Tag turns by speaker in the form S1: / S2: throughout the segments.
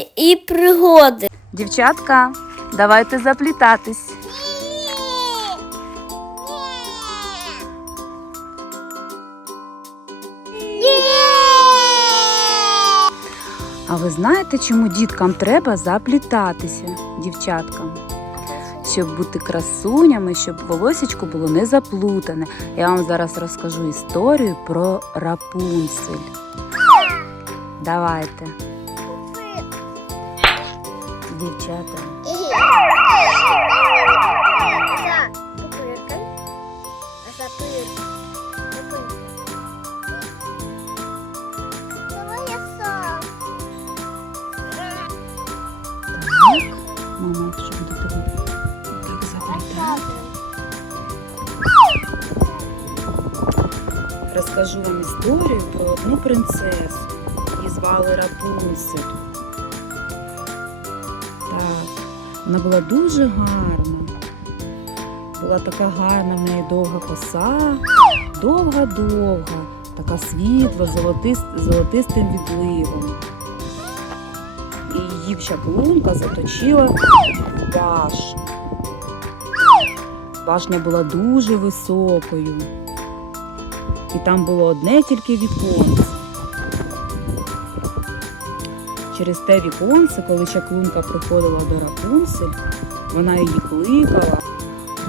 S1: і пригоди.
S2: Дівчатка, давайте заплітатись. А ви знаєте, чому діткам треба заплітатися, дівчаткам? Щоб бути красунями, щоб волосечко було не заплутане. Я вам зараз розкажу історію про Рапунцель. Давайте, дівчата. Мама, якщо буде. Розкажу вам історію про одну принцесу. Її звали Рапунцель. Так, вона була дуже гарна. Була така гарна в неї довга коса, довга-довга, така світла, золотист, золотистим відливом. І її чаклунка заточила в башню. Башня була дуже високою. І там було одне тільки віконце. Через те віконце, коли чаклунка приходила до Рапунцель, вона її кликала.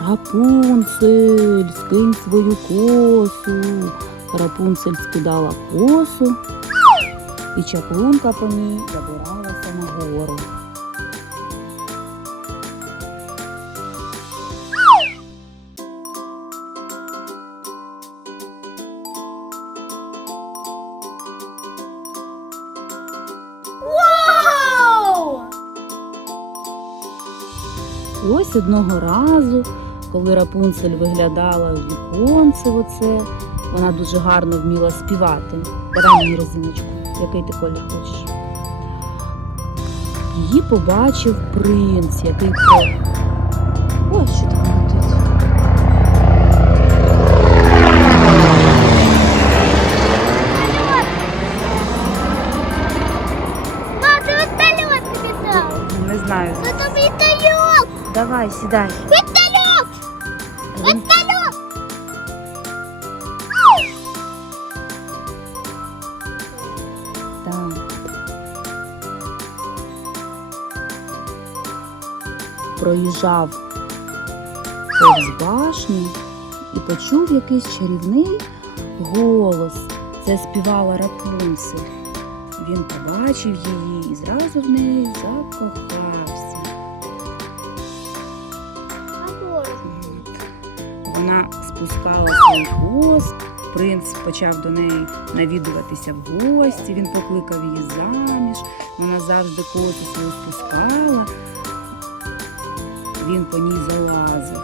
S2: Рапунцель, скинь свою косу. Рапунцель скидала косу, і чаклунка по ній забиралася нагору. Ось одного разу, коли Рапунцель виглядала в віконце, оце, вона дуже гарно вміла співати. Давай мені розиночку, який ти колір хочеш. Її побачив принц, який. Ой, що там Давай, сідай.
S1: Вертольот. Вертольот.
S2: Так. Проїжджав повз башню і почув якийсь чарівний голос. Це співала Рапунцель. Він побачив її і зразу в неї закохався. Вона спускала свій хвост. Принц почав до неї навідуватися в гості. Він покликав її заміж. Вона завжди косу свою спускала. Він по ній залазив.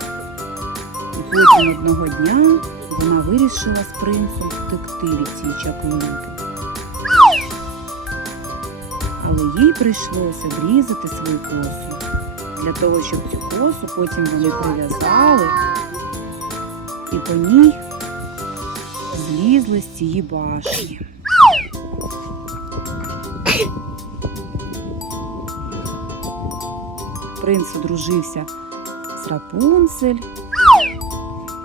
S2: І потім одного дня вона вирішила з принцем втекти від цієї чаклунки. Але їй прийшлося обрізати свою косу. Для того, щоб цю косу потім вони прив'язали і по ній злізли з цієї башні. Принц одружився з Рапунцель,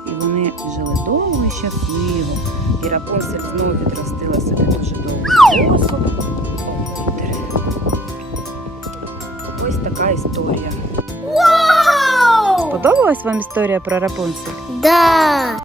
S2: і вони жили довго і щасливо. І Рапунцель знову відростила собі дуже довгу косу. Ось така історія.
S1: Вау!
S2: Подобалась вам історія про Рапунцель?
S1: Да.